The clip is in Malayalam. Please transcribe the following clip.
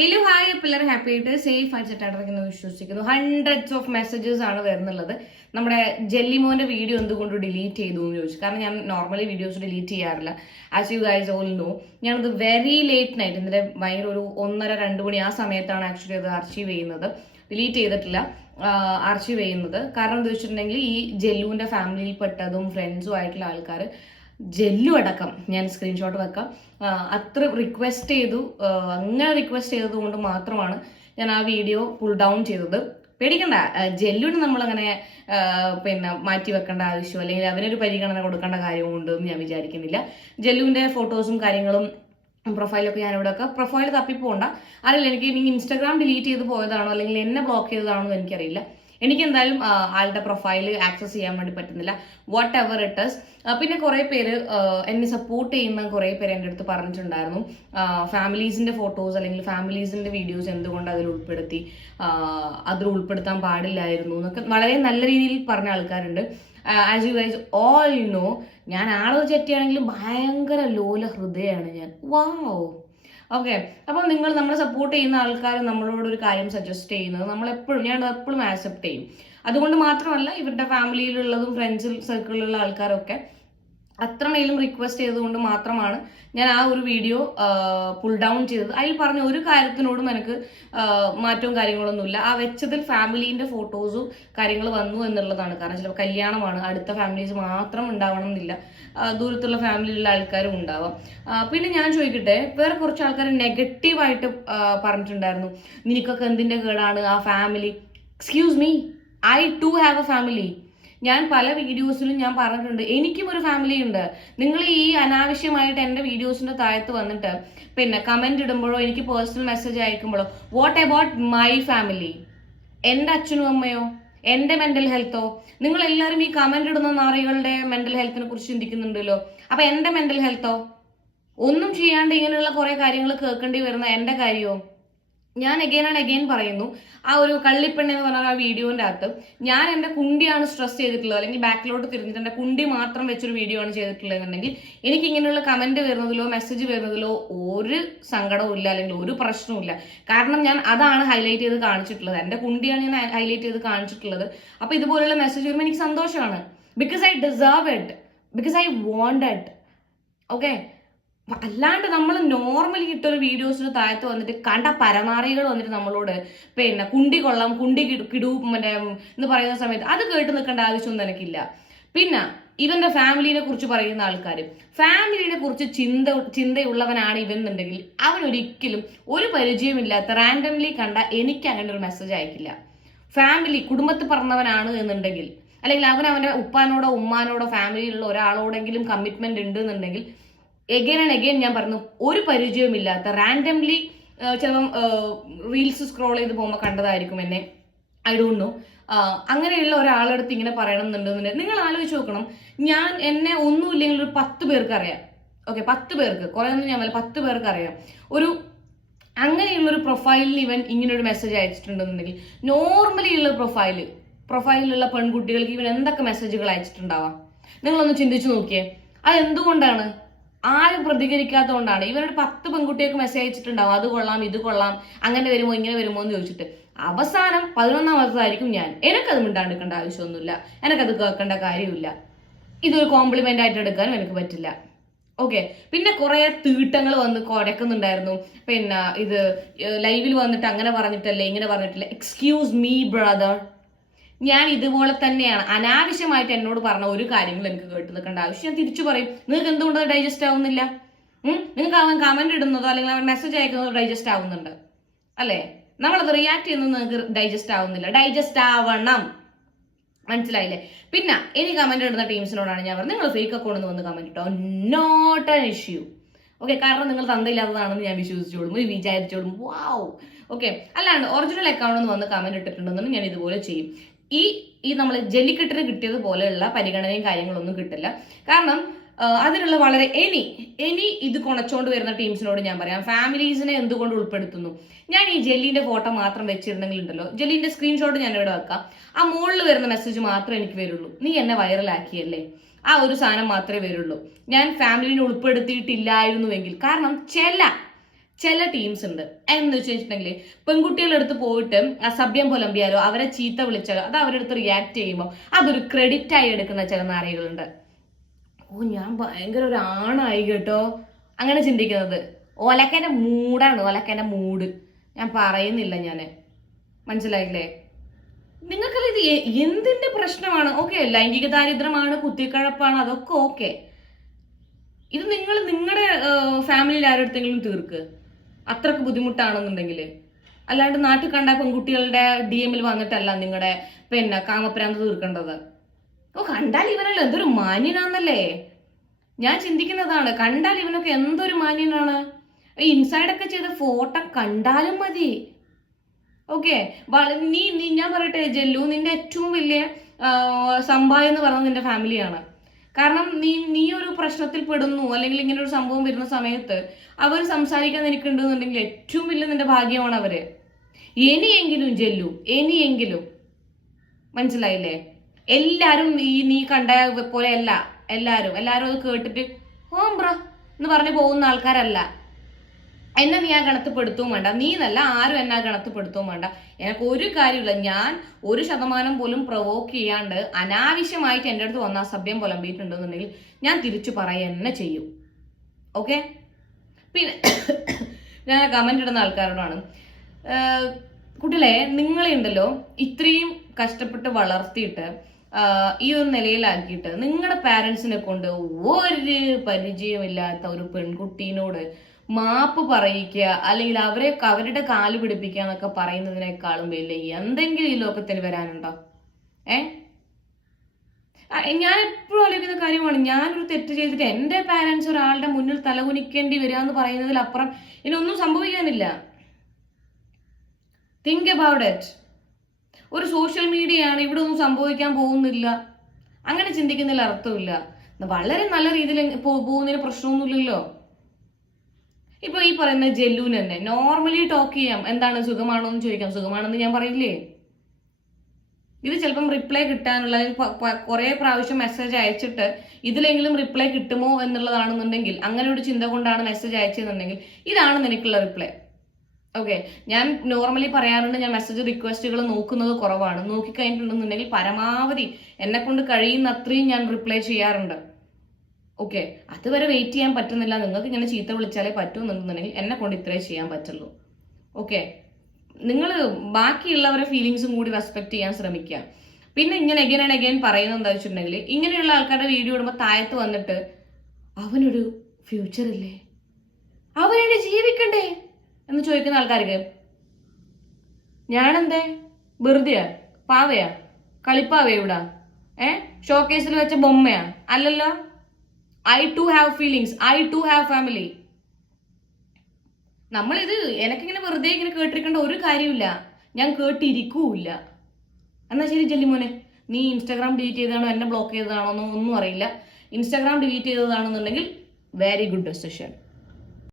ഹലോ ഹായ് പിള്ളേർ ഹാപ്പി ആയിട്ട് സേഫ് ആയിട്ട് സെറ്റായിട്ടിരിക്കുന്നു വിശ്വസിക്കുന്നു. ഹൺഡ്രഡ്സ് ഓഫ് മെസ്സേജസ് ആണ് വരുന്നുള്ളത്. നമ്മുടെ ജെല്ലിമോന്റെ വീഡിയോ എന്തുകൊണ്ട് ഡിലീറ്റ് ചെയ്തു എന്ന് ചോദിച്ചു. കാരണം ഞാൻ നോർമലി വീഡിയോസ് ഡിലീറ്റ് ചെയ്യാറില്ല. As you guys all no, ഞാനത് വെരി ലേറ്റ് നൈറ്റ്, ഇതിന്റെ ഭയങ്കര ഒരു 1:30-2 മണി ആ സമയത്താണ് ആക്ച്വലി അത് അർച്ചീവ് ചെയ്യുന്നത്. ഡിലീറ്റ് ചെയ്തിട്ടില്ല, അർച്ചീവ് ചെയ്യുന്നത്. കാരണം എന്താ വെച്ചിട്ടുണ്ടെങ്കിൽ ഈ ജെല്ലുവിന്റെ ഫാമിലിയിൽ പെട്ടതും ഫ്രണ്ട്സും ആയിട്ടുള്ള ആൾക്കാർ, ജെല്ലു അടക്കം, ഞാൻ സ്ക്രീൻഷോട്ട് വെക്കാം, അത്ര റിക്വസ്റ്റ് ചെയ്തു. അങ്ങനെ റിക്വസ്റ്റ് ചെയ്തത് കൊണ്ട് മാത്രമാണ് ഞാൻ ആ വീഡിയോ പുൾ ഡൗൺ ചെയ്തത്. പേടിക്കണ്ട, ജെല്ലുവിന് നമ്മളങ്ങനെ മാറ്റി വെക്കേണ്ട ആവശ്യം അല്ലെങ്കിൽ അവനൊരു പരിഗണന കൊടുക്കേണ്ട കാര്യമുണ്ട് എന്ന് ഞാൻ വിചാരിക്കുന്നില്ല. ജെല്ലുവിന്റെ ഫോട്ടോസും കാര്യങ്ങളും പ്രൊഫൈലൊക്കെ ഞാനിവിടെ ഒക്കെ പ്രൊഫൈൽ തപ്പിപ്പോണ്ട. അറിയില്ല, എനിക്ക് ഇനി ഇൻസ്റ്റാഗ്രാം ഡിലീറ്റ് ചെയ്ത് പോയതാണോ അല്ലെങ്കിൽ എന്നെ ബ്ലോക്ക് ചെയ്തതാണോ എന്ന് എനിക്കറിയില്ല. എനിക്ക് എന്തായാലും ആളുടെ പ്രൊഫൈൽ ആക്സസ് ചെയ്യാൻ വേണ്ടി പറ്റുന്നില്ല. What ever it is. പിന്നെ കുറെ പേര് എന്നെ സപ്പോർട്ട് ചെയ്യുന്ന കുറെ പേര് എൻ്റെ അടുത്ത് പറഞ്ഞിട്ടുണ്ടായിരുന്നു, ഫാമിലീസിന്റെ ഫോട്ടോസ് അല്ലെങ്കിൽ ഫാമിലീസിന്റെ വീഡിയോസ് എന്തുകൊണ്ട് അതിൽ ഉൾപ്പെടുത്തി, അതിൽ ഉൾപ്പെടുത്താൻ പാടില്ലായിരുന്നു എന്നൊക്കെ വളരെ നല്ല രീതിയിൽ പറഞ്ഞ ആൾക്കാരുണ്ട്. As you guys all no, ഞാൻ ആള് ചെറ്റിയാണെങ്കിലും ഭയങ്കര ലോല ഹൃദയമാണ് ഞാൻ. വാവ്. ഓക്കെ, അപ്പോൾ നിങ്ങൾ നമ്മളെ സപ്പോർട്ട് ചെയ്യുന്ന ആൾക്കാർ നമ്മളോട് ഒരു കാര്യം സജസ്റ്റ് ചെയ്യുന്നത് ഞാൻ എപ്പോഴും ആക്സെപ്റ്റ് ചെയ്യും. അതുകൊണ്ട് മാത്രമല്ല, ഇവരുടെ ഫാമിലിയിലുള്ളതും ഫ്രണ്ട്സ് സർക്കിളിലുള്ള ആൾക്കാരൊക്കെ അത്രമേലും റിക്വസ്റ്റ് ചെയ്തുകൊണ്ട് മാത്രമാണ് ഞാൻ ആ ഒരു വീഡിയോ പുൾ ഡൗൺ ചെയ്തത്. അതിൽ പറഞ്ഞ ഒരു കാര്യത്തിനോടും എനിക്ക് മാറ്റവും കാര്യങ്ങളൊന്നുമില്ല. ആ വെച്ചതിൽ ഫാമിലീൻ്റെ ഫോട്ടോസും കാര്യങ്ങൾ വന്നു എന്നുള്ളതാണ്. കാരണം ചിലപ്പോൾ കല്യാണമാണ്, അടുത്ത ഫാമിലീസ് മാത്രം ഉണ്ടാവണം എന്നില്ല, ദൂരത്തുള്ള ഫാമിലിയിലുള്ള ആൾക്കാരും ഉണ്ടാവാം. പിന്നെ ഞാൻ ചോദിക്കട്ടെ, വേറെ കുറച്ച് ആൾക്കാർ നെഗറ്റീവായിട്ട് പറഞ്ഞിട്ടുണ്ടായിരുന്നു, നിനക്കൊക്കെ എന്തിൻ്റെ കേടാണ് ആ family. Excuse me, I too have a family. ഞാൻ പല വീഡിയോസിലും ഞാൻ പറഞ്ഞിട്ടുണ്ട്, എനിക്കും ഒരു ഫാമിലി ഉണ്ട്. നിങ്ങൾ ഈ അനാവശ്യമായിട്ട് എൻ്റെ വീഡിയോസിന്റെ താഴത്ത് വന്നിട്ട് കമന്റ് ഇടുമ്പോഴോ എനിക്ക് പേഴ്സണൽ മെസ്സേജ് അയക്കുമ്പോഴോ വാട്ട് അബൌട്ട് മൈ ഫാമിലി, എൻ്റെ അച്ഛനും അമ്മയോ, എൻ്റെ മെന്റൽ ഹെൽത്തോ? നിങ്ങൾ എല്ലാവരും ഈ കമന്റ് ഇടുന്ന നാറികളുടെ മെന്റൽ ഹെൽത്തിനെ കുറിച്ച് ചിന്തിക്കുന്നുണ്ടല്ലോ. അപ്പൊ എൻ്റെ മെന്റൽ ഹെൽത്തോ? ഒന്നും ചെയ്യാണ്ട് ഇങ്ങനെയുള്ള കുറെ കാര്യങ്ങൾ കേൾക്കേണ്ടി വരുന്ന എൻ്റെ കാര്യമോ? ഞാൻ അഗെയിൻ ആൻഡ് അഗെയിൻ പറയുന്നു, ആ ഒരു കള്ളിപ്പെണ്ണ് എന്ന് പറഞ്ഞ ആ വീഡിയോന്റെ അകത്ത് ഞാൻ എൻ്റെ കുണ്ടിയാണ് സ്ട്രെസ് ചെയ്തിട്ടുള്ളത്, അല്ലെങ്കിൽ ബാക്കിലോട്ട് തിരിഞ്ഞിട്ട് എൻ്റെ കുണ്ടി മാത്രം വെച്ചൊരു വീഡിയോ ആണ് ചെയ്തിട്ടുള്ളതെന്നുണ്ടെങ്കിൽ എനിക്ക് ഇങ്ങനെയുള്ള കമന്റ് വരുന്നതിലോ മെസ്സേജ് വരുന്നതിലോ ഒരു സങ്കടവും ഇല്ല, അല്ലെങ്കിൽ ഒരു പ്രശ്നവും ഇല്ല. കാരണം ഞാൻ അതാണ് ഹൈലൈറ്റ് ചെയ്ത് കാണിച്ചിട്ടുള്ളത്, എൻ്റെ കുണ്ടിയാണ് ഞാൻ ഹൈലൈറ്റ് ചെയ്ത് കാണിച്ചിട്ടുള്ളത്. അപ്പൊ ഇതുപോലുള്ള മെസ്സേജ് വരുമ്പോൾ എനിക്ക് സന്തോഷമാണ്. Because I deserve it, because I want it. Okay, അല്ലാണ്ട് നമ്മൾ നോർമലി ഇട്ടൊരു വീഡിയോസിന് താഴത്ത് വന്നിട്ട് കണ്ട പരനാറികൾ വന്നിട്ട് നമ്മളോട് കുണ്ടി കൊള്ളാം, കുണ്ടി കിടൂ എന്ന് പറയുന്ന സമയത്ത് അത് കേട്ട് നിൽക്കേണ്ട ആവശ്യമൊന്നും എനിക്കില്ല. പിന്നെ ഇവന്റെ ഫാമിലിനെ കുറിച്ച് പറയുന്ന ആൾക്കാർ, ഫാമിലിനെ കുറിച്ച് ചിന്തയുള്ളവനാണ് ഇവൻ എന്നുണ്ടെങ്കിൽ അവൻ ഒരിക്കലും ഒരു പരിചയമില്ലാത്ത റാൻഡംലി കണ്ട എനിക്ക് അങ്ങനെ ഒരു മെസ്സേജ് അയക്കില്ല. ഫാമിലി കുടുംബത്തിൽ പറഞ്ഞവനാണ് എന്നുണ്ടെങ്കിൽ, അല്ലെങ്കിൽ അവന്റെ ഉപ്പാനോടോ ഉമ്മാനോടോ ഫാമിലിയിലുള്ള ഒരാളോടെങ്കിലും കമ്മിറ്റ്മെന്റ് ഉണ്ട് എന്നുണ്ടെങ്കിൽ, എഗെയിൻ ആൻഡ് എഗെയിൻ ഞാൻ പറഞ്ഞു, ഒരു പരിചയമില്ലാത്ത റാൻഡംലി ചിലപ്പം റീൽസ് സ്ക്രോൾ ചെയ്ത് പോകുമ്പോൾ കണ്ടതായിരിക്കും എന്നെ, ഐ ഡോണ്ട് നോ. അങ്ങനെയുള്ള ഒരാളെടുത്ത് ഇങ്ങനെ പറയണം എന്നുണ്ടെന്നുണ്ടെങ്കിൽ നിങ്ങൾ ആലോചിച്ച് നോക്കണം, എന്നെ ഒന്നുമില്ലെങ്കിൽ ഒരു 10 പേർക്ക് അറിയാം. ഓക്കെ, 10 പേർക്ക്, കുറെ ഒന്നും ഞാൻ 10 പേർക്ക് അറിയാം. അങ്ങനെയുള്ളൊരു പ്രൊഫൈലിൽ ഇവൻ ഇങ്ങനെ ഒരു മെസ്സേജ് അയച്ചിട്ടുണ്ടെന്നുണ്ടെങ്കിൽ, നോർമലി ഉള്ള പ്രൊഫൈലിലുള്ള പെൺകുട്ടികൾക്ക് ഇവൻ എന്തൊക്കെ മെസ്സേജുകൾ അയച്ചിട്ടുണ്ടാവാം? നിങ്ങളൊന്ന് ചിന്തിച്ചു നോക്കിയേ. അതെന്തുകൊണ്ടാണ്? ആരും പ്രതികരിക്കാത്തതുകൊണ്ടാണ്. ഇവരൊരു 10 പെൺകുട്ടികൾക്ക് മെസ്സേജ് അയച്ചിട്ടുണ്ടാവും, അത് കൊള്ളാം ഇത് കൊള്ളാം, അങ്ങനെ വരുമോ ഇങ്ങനെ വരുമോ എന്ന് ചോദിച്ചിട്ട്. അവസാനം 11ാമതായിരിക്കും ഞാൻ. എനിക്കത് മിണ്ടാണ്ടിരിക്കേണ്ട ആവശ്യമൊന്നുമില്ല, എനിക്കത് കേൾക്കേണ്ട കാര്യമില്ല. ഇതൊരു കോംപ്ലിമെന്റ് ആയിട്ട് എടുക്കാനും എനിക്ക് പറ്റില്ല. ഓക്കെ, പിന്നെ കുറെ തീട്ടങ്ങൾ വന്ന് കുരക്കുന്നുണ്ടായിരുന്നു. ഇത് ലൈവിൽ വന്നിട്ട് അങ്ങനെ പറഞ്ഞിട്ടല്ലേ ഇങ്ങനെ പറഞ്ഞിട്ടില്ല. എക്സ്ക്യൂസ് മീ ബ്രദർ, ഞാൻ ഇതുപോലെ തന്നെയാണ്. അനാവശ്യമായിട്ട് എന്നോട് പറഞ്ഞ ഒരു കാര്യങ്ങളും എനിക്ക് കേട്ട് നിൽക്കേണ്ട ആവശ്യം ഞാൻ തിരിച്ചു പറയും. നിങ്ങൾക്ക് എന്തുകൊണ്ട് ഡൈജസ്റ്റ് ആവുന്നില്ല? നിങ്ങൾക്ക് അവൻ കമന്റ് ഇടുന്നതോ അല്ലെങ്കിൽ അവൻ മെസ്സേജ് അയക്കുന്നതോ ഡൈജസ്റ്റ് ആവുന്നുണ്ട് അല്ലേ? നമ്മളത് റിയാക്ട് ചെയ്യുന്നത് നിങ്ങൾക്ക് ഡൈജസ്റ്റ് ആവുന്നില്ല. ഡൈജസ്റ്റ് ആവണം, മനസ്സിലായില്ലേ? പിന്നെ ഇനി കമന്റ് ഇടുന്ന ടീംസിനോടാണ് ഞാൻ പറഞ്ഞത്, നിങ്ങൾ ഫേക്ക് അക്കൗണ്ടിൽ വന്ന് കമന്റ് ഇട്ടോ, നോട്ട് ആൻ ഇഷ്യൂ. ഓക്കെ, കാരണം നിങ്ങൾ തന്തയില്ലാത്തതാണെന്ന് ഞാൻ വിചാരിച്ചോളും. വാവ്. ഓക്കെ, അല്ലാണ്ട് ഒറിജിനൽ അക്കൗണ്ടിൽ നിന്ന് വന്ന് കമന്റ് ഇട്ടിട്ടുണ്ടെന്നും ഞാൻ ഇതുപോലെ ചെയ്യും. ഈ നമ്മൾ ജെല്ലിക്കെട്ടിന് കിട്ടിയതുപോലെയുള്ള പരിഗണനയും കാര്യങ്ങളൊന്നും കിട്ടില്ല. കാരണം അതിനുള്ള വളരെ ഇനി ഇത് കൊണച്ചോണ്ട് വരുന്ന ടീംസിനോട് ഞാൻ പറയാം, ഫാമിലീസിനെ എന്തുകൊണ്ട് ഉൾപ്പെടുത്തുന്നു? ഞാൻ ഈ ജെല്ലിന്റെ ഫോട്ടോ മാത്രം വെച്ചിരുന്നെങ്കിൽ ഉണ്ടല്ലോ, ജെല്ലിന്റെ സ്ക്രീൻഷോട്ട് ഞാൻ ഇവിടെ വെക്കാം, ആ മുകളിൽ വരുന്ന മെസ്സേജ് മാത്രമേ എനിക്ക് വരുള്ളൂ, നീ എന്നെ വൈറലാക്കിയല്ലേ, ആ ഒരു സാധനം മാത്രമേ വരുള്ളൂ. ഞാൻ ഫാമിലിനെ ഉൾപ്പെടുത്തിയിട്ടില്ലായിരുന്നുവെങ്കിൽ, കാരണം ചില ടീംസ് ഉണ്ട്. എന്ന് വെച്ചിട്ടുണ്ടെങ്കിൽ പെൺകുട്ടികളുടെ അടുത്ത് പോയിട്ട് അസഭ്യം പുലമ്പിയാലോ അവരെ ചീത്ത വിളിച്ചാലോ അത് അവരുടെ അടുത്ത് റിയാക്ട് ചെയ്യുമ്പോൾ അതൊരു ക്രെഡിറ്റ് ആയി എടുക്കുന്ന ചില നാരികളുണ്ട്. ഓ ഞാൻ ഭയങ്കര ഒരു ആണായി കേട്ടോ, അങ്ങനെ ചിന്തിക്കുന്നത് ഒലക്കേന്റെ മൂടാണ്, ഒലക്കേന്റെ മൂഡ്. ഞാൻ പറയുന്നില്ല, ഞാൻ മനസ്സിലായില്ലേ? നിങ്ങൾക്കല്ല ഇത് എന്തിന്റെ പ്രശ്നമാണ്? ഓക്കെ, ലൈംഗിക ദാരിദ്ര്യമാണ്, കുത്തിക്കഴപ്പാണ്, അതൊക്കെ ഓക്കെ. ഇത് നിങ്ങൾ നിങ്ങളുടെ ഫാമിലിയിൽ ആരെടുത്തെങ്കിലും തീർക്ക്, അത്രക്ക് ബുദ്ധിമുട്ടാണെന്നുണ്ടെങ്കിൽ. അല്ലാണ്ട് നാട്ടിൽ കണ്ട പെൺകുട്ടികളുടെ DM വന്നിട്ടല്ല നിങ്ങളുടെ പിന്നെ കാമപ്രാന്ത് തീർക്കേണ്ടത്. ഓ കണ്ടാൽ ഇവനല്ലോ എന്തൊരു മാന്യനാന്നല്ലേ ഞാൻ ചിന്തിക്കുന്നതാണ്. കണ്ടാൽ ഇവനൊക്കെ എന്തൊരു മാന്യനാണ്. ഈ ഇൻസൈഡൊക്കെ ചെയ്ത ഫോട്ടോ കണ്ടാലും മതി. ഓക്കെ, ഞാൻ പറയട്ടെ ജെല്ലു, നിന്റെ ഏറ്റവും വലിയ സമ്പാദ്യം എന്ന് പറയുന്നത് നിന്റെ ഫാമിലിയാണ്. കാരണം നീ ഒരു പ്രശ്നത്തിൽ പെടുന്നു, അല്ലെങ്കിൽ ഇങ്ങനെ ഒരു സംഭവം വരുന്ന സമയത്ത് അവർ സംസാരിക്കാൻ നിനക്കുണ്ടെന്നുണ്ടെങ്കിൽ ഏറ്റവും വലിയ നിന്റെ ഭാഗ്യമാണ് അവര്. ഇനിയെങ്കിലും ജെല്ലു, ഇനിയെങ്കിലും മനസ്സിലായില്ലേ? എല്ലാരും നീ കണ്ട പോലെ അല്ല. എല്ലാരും അത് കേട്ടിട്ട് ഓം ബ്രോ എന്ന് പറഞ്ഞു പോകുന്ന ആൾക്കാരല്ല. എന്നെ നീ ആ ഗണത്തിൽപ്പെടുത്തുകയും വേണ്ട, നീ എന്നല്ല ആരും എന്നെ ആ ഗണത്തിൽപ്പെടുത്തുകയും വേണ്ട. എനിക്ക് ഒരു കാര്യമില്ല. ഞാൻ 1% പോലും പ്രൊവോക്ക് ചെയ്യാണ്ട് അനാവശ്യമായിട്ട് എൻ്റെ അടുത്ത് വന്ന സഭ്യം പുലമ്പിയിട്ടുണ്ടെന്നുണ്ടെങ്കിൽ ഞാൻ തിരിച്ചു പറയുക തന്നെ ചെയ്യും. ഓക്കെ, പിന്നെ ഞാൻ കമന്റ് ഇടുന്ന ആൾക്കാരോടാണ്, കുട്ടികളെ നിങ്ങളെ ഉണ്ടല്ലോ ഇത്രയും കഷ്ടപ്പെട്ട് വളർത്തിയിട്ട് ഈ ഒരു നിലയിലാക്കിയിട്ട് നിങ്ങളുടെ പാരൻസിനെ കൊണ്ട് ഒരു പരിചയമില്ലാത്ത ഒരു പെൺകുട്ടീനോട് മാപ്പ് പറയിക്കുക, അല്ലെങ്കിൽ അവരുടെ കാല് പിടിപ്പിക്കുക എന്നൊക്കെ പറയുന്നതിനേക്കാളും വലിയ എന്തെങ്കിലും ഈ ലോകത്തിൽ വരാനുണ്ടോ? ഞാൻ എപ്പോഴും ആലോചിക്കുന്ന കാര്യമാണ്, ഞാനൊരു തെറ്റ് ചെയ്തിട്ട് എൻ്റെ പാരൻസ് ഒരാളുടെ മുന്നിൽ തലകുനിക്കേണ്ടി വരിക എന്ന് പറയുന്നതിലപ്പുറം ഇനൊന്നും സംഭവിക്കാനില്ല. Think about it. ഒരു സോഷ്യൽ മീഡിയയാണ്, ഇവിടെ ഒന്നും സംഭവിക്കാൻ പോകുന്നില്ല, അങ്ങനെ ചിന്തിക്കുന്നതിൽ അർത്ഥമില്ല. വളരെ നല്ല രീതിയിൽ പോകുന്നതിന് പ്രശ്നമൊന്നുമില്ലല്ലോ. ഇപ്പൊ ഈ പറയുന്ന ജെല്ലുവിന് തന്നെ നോർമലി ടോക്ക് ചെയ്യാം, എന്താണ് സുഖമാണോ എന്ന് ചോദിക്കാം, സുഖമാണെന്ന് ഞാൻ പറയില്ലേ? ഇത് ചിലപ്പം റിപ്ലൈ കിട്ടാനുള്ള കുറെ പ്രാവശ്യം മെസ്സേജ് അയച്ചിട്ട് ഇതിലെങ്കിലും റിപ്ലൈ കിട്ടുമോ എന്നുള്ളതാണെന്നുണ്ടെങ്കിൽ, അങ്ങനെ ഒരു ചിന്ത കൊണ്ടാണ് മെസ്സേജ് അയച്ചതെന്നുണ്ടെങ്കിൽ ഇതാണ് നിനക്കുള്ള റിപ്ലൈ. ഓക്കെ, ഞാൻ നോർമലി പറയാറുണ്ട്, ഞാൻ മെസ്സേജ് റിക്വസ്റ്റുകൾ നോക്കുന്നത് കുറവാണ്. നോക്കിക്കഴിഞ്ഞിട്ടുണ്ടെന്നുണ്ടെങ്കിൽ പരമാവധി എന്നെ കൊണ്ട് കഴിയുന്ന അത്രയും ഞാൻ റിപ്ലൈ ചെയ്യാറുണ്ട്. ഓക്കെ, അതുവരെ വെയിറ്റ് ചെയ്യാൻ പറ്റുന്നില്ല, നിങ്ങൾക്ക് ഇങ്ങനെ ചീത്ത വിളിച്ചാലേ പറ്റുമെന്നുണ്ടെന്നുണ്ടെങ്കിൽ എന്നെ കൊണ്ട് ഇത്രേ ചെയ്യാൻ പറ്റുള്ളൂ. ഓക്കെ, നിങ്ങൾ ബാക്കിയുള്ളവരെ ഫീലിങ്സും കൂടി റെസ്പെക്ട് ചെയ്യാൻ ശ്രമിക്കുക. പിന്നെ ഇങ്ങനെ അഗൈൻ ആൻഡ് അഗൈൻ പറയുന്നത് എന്താ വെച്ചിട്ടുണ്ടെങ്കിൽ, ഇങ്ങനെയുള്ള ആൾക്കാരുടെ വീഡിയോ ഇടുമ്പോൾ താഴത്ത് വന്നിട്ട് അവനൊരു ഫ്യൂച്ചർ ഇല്ലേ, അവനെ ജീവിക്കണ്ടേ എന്ന് ചോദിക്കുന്ന ആൾക്കാർക്ക് ഞാനെന്തേ വെറുതെയാ, പാവയാ, കളിപ്പാവയാ, ഇവിടെ ഷോക്കേസിൽ വെച്ച ബൊമ്മയാ? അല്ലല്ലോ. I too have feelings, I too have family. നമ്മളിത് എനിക്കിങ്ങനെ വെറുതെ ഇങ്ങനെ കേട്ടിരിക്കേണ്ട ഒരു കാര്യമില്ല, ഞാൻ കേട്ടിരിക്കൂല്ല. എന്നാ ശരി ജെല്ലിമോനെ, നീ ഇൻസ്റ്റാഗ്രാം ഡിലീറ്റ് ചെയ്തതാണോ എന്നെ ബ്ലോക്ക് ചെയ്തതാണോ ഒന്നും അറിയില്ല. ഇൻസ്റ്റാഗ്രാം ഡിലീറ്റ് ചെയ്തതാണെന്നുണ്ടെങ്കിൽ വെരി ഗുഡ് ഡെസിഷൻ.